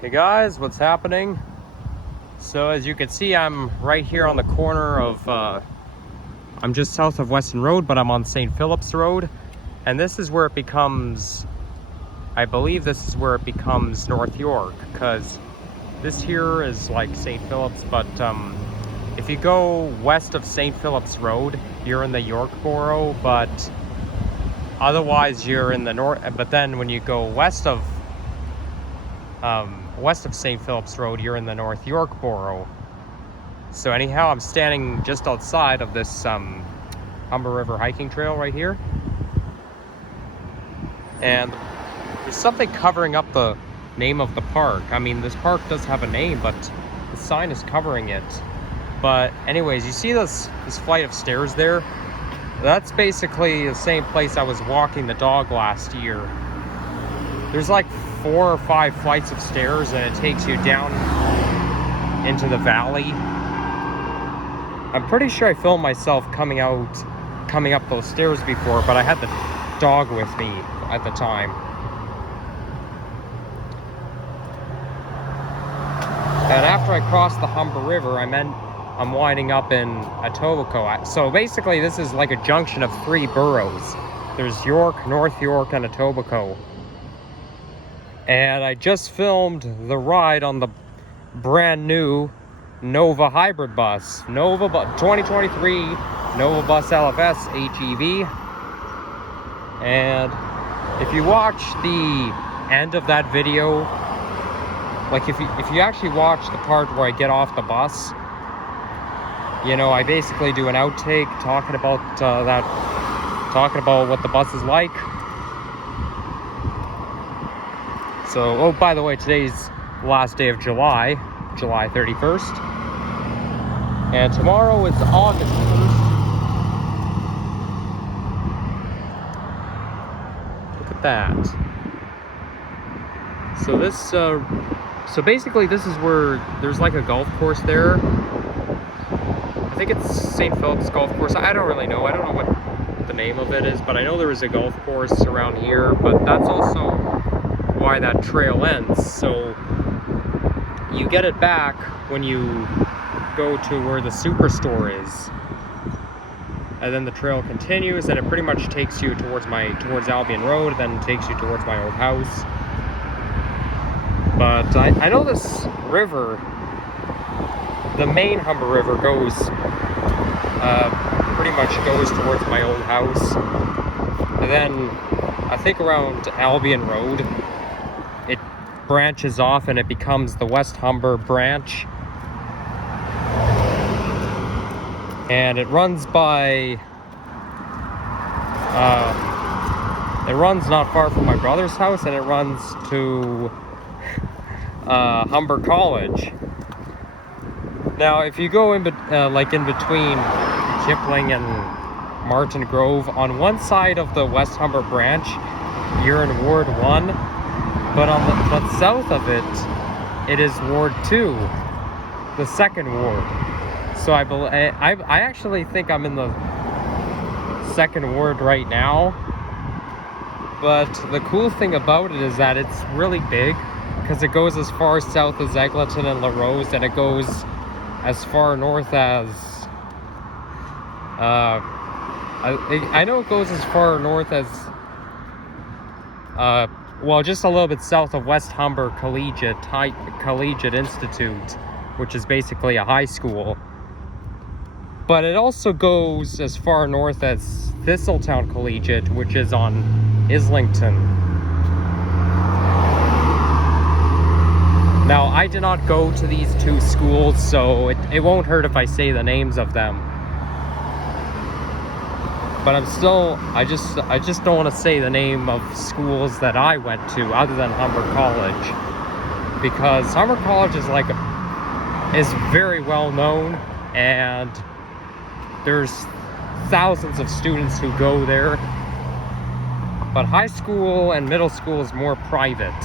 Hey guys, what's happening? So as you can see, I'm right here on the corner of, I'm just south of Weston Road, but I'm on St. Phillips Road. And this is where it becomes, I believe this is where it becomes North York, because this here is like St. Phillips, but if you go west of St. Phillips Road, you're in the York borough, but otherwise you're in the north. But then when you go west of St. Phillips Road, you're in the North York borough. So anyhow, I'm standing just outside of this Humber River hiking trail right here. And there's something covering up the name of the park. I mean, this park does have a name, but the sign is covering it. But anyways, you see this flight of stairs there? That's basically the same place I was walking the dog last year. There's like 4 or 5 flights of stairs, and it takes you down into the valley. I'm pretty sure I filmed myself coming up those stairs before, but I had the dog with me at the time. And after I crossed the Humber River, I'm winding up in Etobicoke. So basically, this is like a junction of 3 boroughs. There's York, North York, and Etobicoke. And I just filmed the ride on the brand new Nova hybrid bus. 2023 Nova Bus LFS HEV. And if you watch the end of that video, like if you actually watch the part where I get off the bus, you know, I basically do an outtake talking about what the bus is like. So, oh, by the way, today's the last day of July 31st. And tomorrow is August 1st. Look at that. So basically this is where there's like a golf course there. I think it's St. Phillips Golf Course. I don't really know. I don't know what the name of it is, but I know there is a golf course around here, but that's also why that trail ends. So you get it back when you go to where the superstore is, and then the trail continues, and it pretty much takes you towards Albion Road, then takes you towards my old house. But I know this river, the main Humber River, pretty much goes towards my old house, and then I think around Albion Road it branches off and it becomes the West Humber branch. And it runs not far from my brother's house, and it runs to Humber College. Now, if you go in between Kipling and Martin Grove, on one side of the West Humber branch, you're in Ward 1, but south of it is Ward 2, the second ward. So I actually think I'm in the second ward right now. But the cool thing about it is that it's really big, because it goes as far south as Eglinton and La Rose, and it goes as far north as I know it goes as far north as just a little bit south of West Humber Collegiate Institute, which is basically a high school. But it also goes as far north as Thistletown Collegiate, which is on Islington. Now, I did not go to these 2 schools, so it won't hurt if I say the names of them. But I just don't want to say the name of schools that I went to other than Humber College, because Humber College is very well known, and there's thousands of students who go there. But high school and middle school is more private.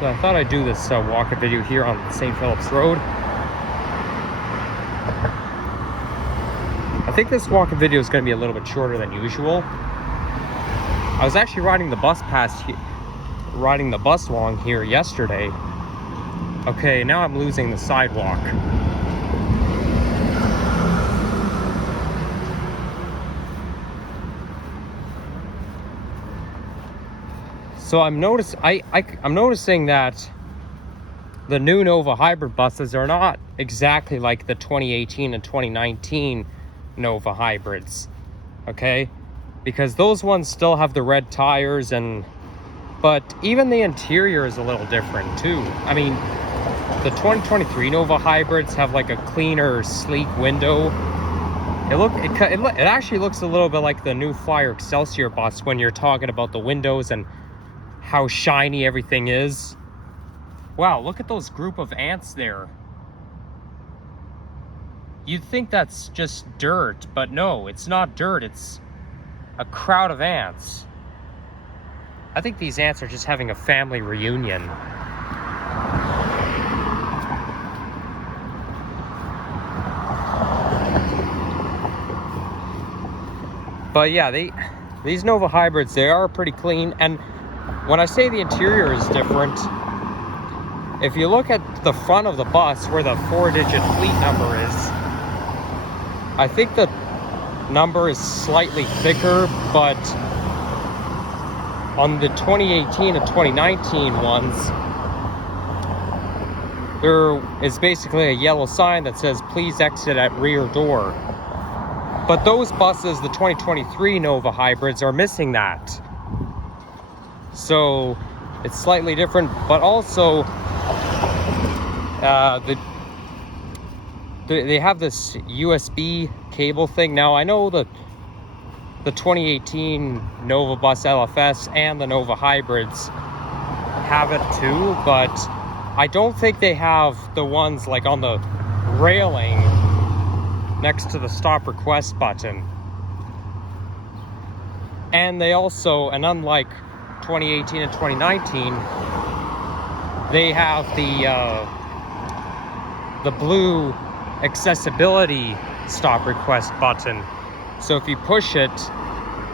So I thought I'd do this walk-up video here on St. Phillips Road. I think this walk-up video is going to be a little bit shorter than usual. I was actually riding the bus past here riding the bus along here yesterday. Okay, now I'm losing the sidewalk. So I'm noticing that the new Nova hybrid buses are not exactly like the 2018 and 2019 Nova hybrids, okay? Because those ones still have the red tires, but even the interior is a little different too. I mean, the 2023 Nova hybrids have like a cleaner, sleek window. It actually looks a little bit like the new Flyer Excelsior bus when you're talking about the windows and how shiny everything is. Wow, look at those group of ants there. You'd think that's just dirt, but no, it's not dirt, it's a crowd of ants. I think these ants are just having a family reunion. But yeah, these Nova hybrids, they are pretty clean. And when I say the interior is different, if you look at the front of the bus where the 4-digit fleet number is, I think the number is slightly thicker, but on the 2018 and 2019 ones, there is basically a yellow sign that says, please exit at rear door. But those buses, the 2023 Nova hybrids, are missing that. So it's slightly different, but also they have this USB cable thing. Now I know the 2018 Nova Bus LFS and the Nova hybrids have it too, but I don't think they have the ones like on the railing next to the stop request button. And they also, and unlike 2018 and 2019, they have the blue accessibility stop request button. So if you push it,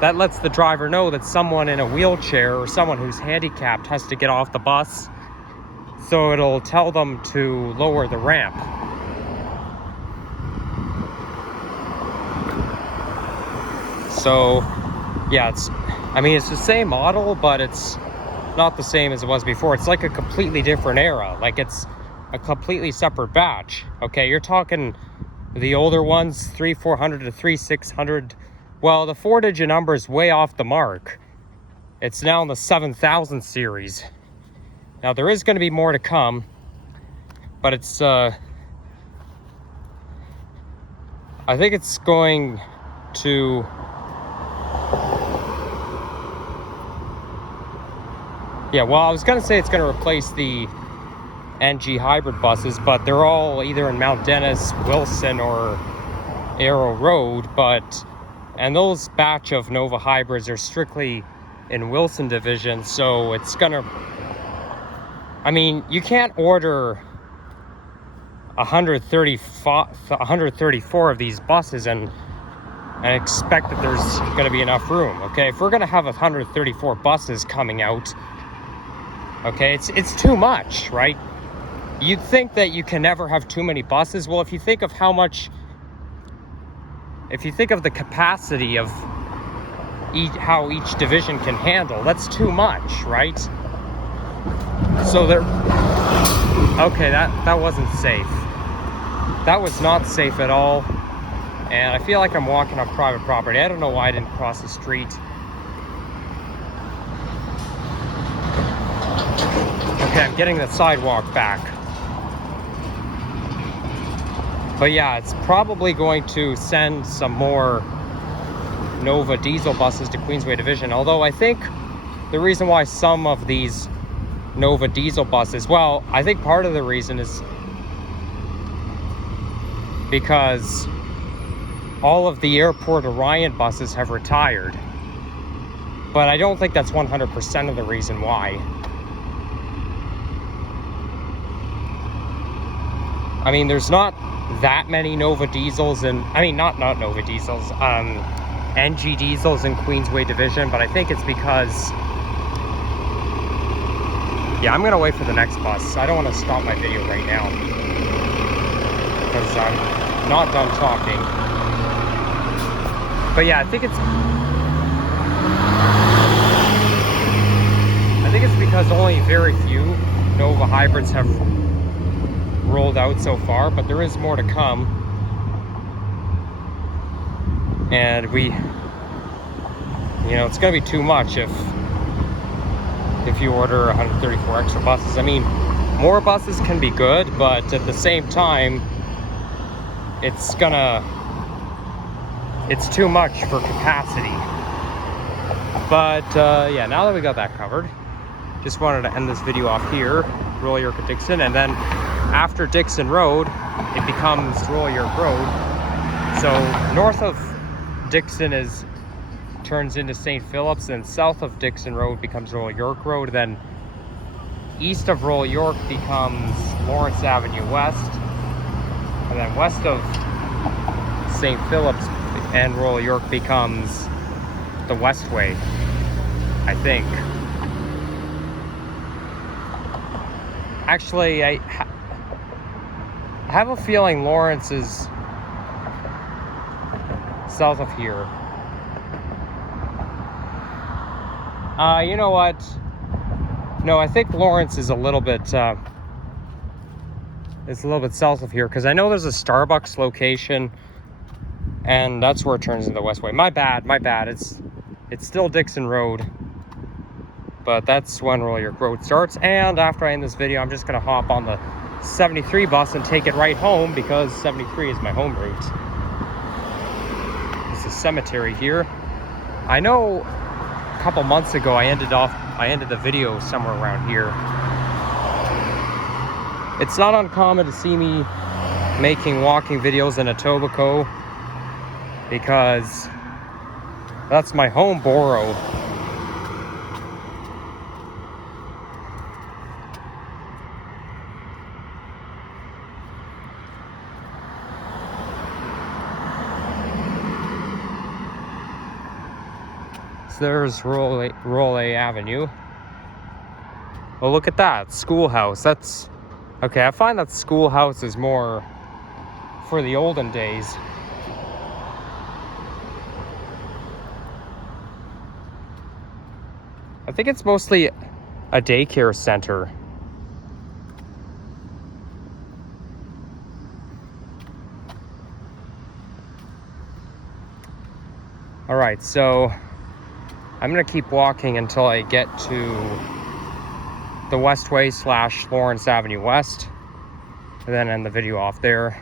that lets the driver know that someone in a wheelchair or someone who's handicapped has to get off the bus. So it'll tell them to lower the ramp. So yeah, it's the same model, but it's not the same as it was before. It's like a completely different era. Like it's a completely separate batch. Okay, you're talking the older ones, 3400 to 3600. Well, the 4-digit number is way off the mark. It's now in the 7000 series. Now there is going to be more to come, but it's I think it's going to I was going to say it's going to replace the NG hybrid buses, but they're all either in Mount Dennis, Wilson, or Arrow Road, and those batch of Nova hybrids are strictly in Wilson division, so it's going to, you can't order 134 of these buses and expect that there's going to be enough room. Okay, if we're going to have 134 buses coming out, okay, it's too much, right? You'd think that you can never have too many buses. Well, if you think of the capacity of how each division can handle, that's too much, right? So okay, that wasn't safe. That was not safe at all. And I feel like I'm walking on private property. I don't know why I didn't cross the street. Okay, I'm getting the sidewalk back. But yeah, it's probably going to send some more Nova diesel buses to Queensway Division. Although I think the reason why some of these Nova diesel buses, well, I think part of the reason is because all of the Airport Orion buses have retired. But I don't think that's 100% of the reason why. There's not that many Nova diesels and not Nova diesels, NG diesels in Queensway Division, but I think it's because Yeah, I'm gonna wait for the next bus. I don't want to stop my video right now because I'm not done talking. But yeah, I think it's because only very few Nova hybrids have rolled out so far, but there is more to come. And it's gonna be too much if you order 134 extra buses. I mean, more buses can be good, but at the same time, it's too much for capacity. But yeah, now that we got that covered, just wanted to end this video off here, Royal York at Dixon, and then after Dixon Road, it becomes Royal York Road. So north of Dixon turns into St. Phillips, and south of Dixon Road becomes Royal York Road. Then east of Royal York becomes Lawrence Avenue West, and then west of St. Phillips and Royal York becomes the Westway, I think. Actually, I have a feeling Lawrence is south of here. You know what? No, I think Lawrence is a little bit it's a little bit south of here, because I know there's a Starbucks location, and that's where it turns into the Westway. My bad. It's still Dixon Road, but that's when Royal York Road starts. And after I end this video, I'm just gonna hop on the 73 bus and take it right home, because 73 is my home route. It's a cemetery here. I know a couple months ago I ended the video somewhere around here. It's not uncommon to see me making walking videos in Etobicoke, because that's my home borough. So there's Royal A Avenue. Oh, look at that schoolhouse. That's okay. I find that schoolhouse is more for the olden days. I think it's mostly a daycare center. All right, so I'm gonna keep walking until I get to the Westway / Lawrence Avenue West, and then end the video off there.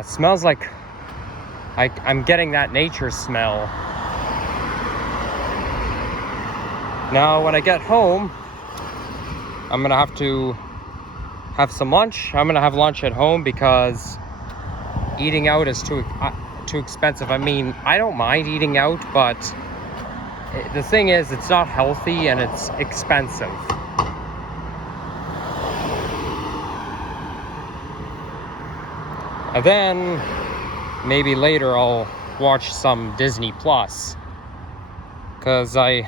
It smells like I'm getting that nature smell. Now, when I get home, I'm gonna have to have some lunch. I'm gonna have lunch at home, because eating out is too expensive. I mean, I don't mind eating out, but the thing is, it's not healthy and it's expensive. And then maybe later I'll watch some Disney Plus, because I'm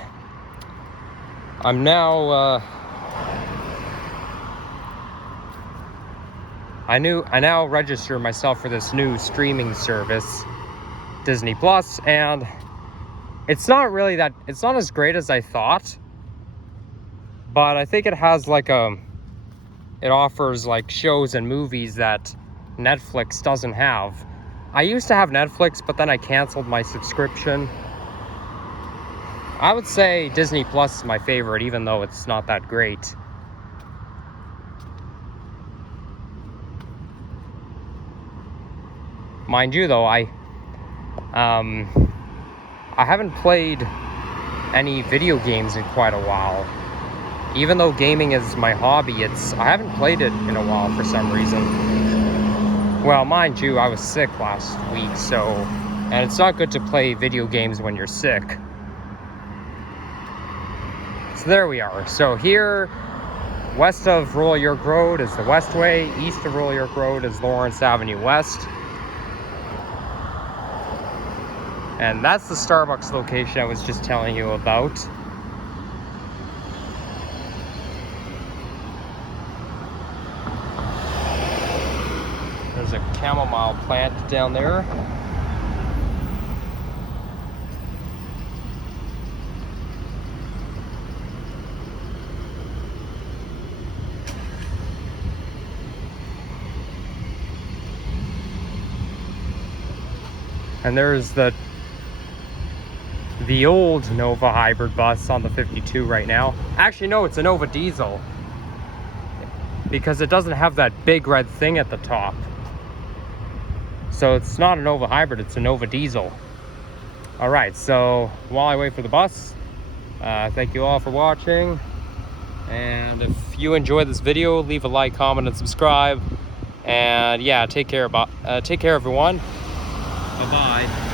now I now register myself for this new streaming service, Disney Plus, and it's not as great as I thought, but I think it has it offers like shows and movies that Netflix doesn't have. I used to have Netflix, but then I canceled my subscription. I would say Disney Plus is my favorite, even though it's not that great. Mind you, though, I haven't played any video games in quite a while. Even though gaming is my hobby, I haven't played it in a while for some reason. Well, mind you, I was sick last week, and it's not good to play video games when you're sick. So there we are. So here, west of Royal York Road is the Westway. East of Royal York Road is Lawrence Avenue West. And that's the Starbucks location I was just telling you about. There's a chamomile plant down there. And there's the old Nova hybrid bus on the 52 right now. Actually, no, it's a Nova diesel, because it doesn't have that big red thing at the top. So it's not a Nova hybrid, it's a Nova diesel. All right, so while I wait for the bus, thank you all for watching. And if you enjoyed this video, leave a like, comment, and subscribe. And yeah, take care, everyone. Bye-bye.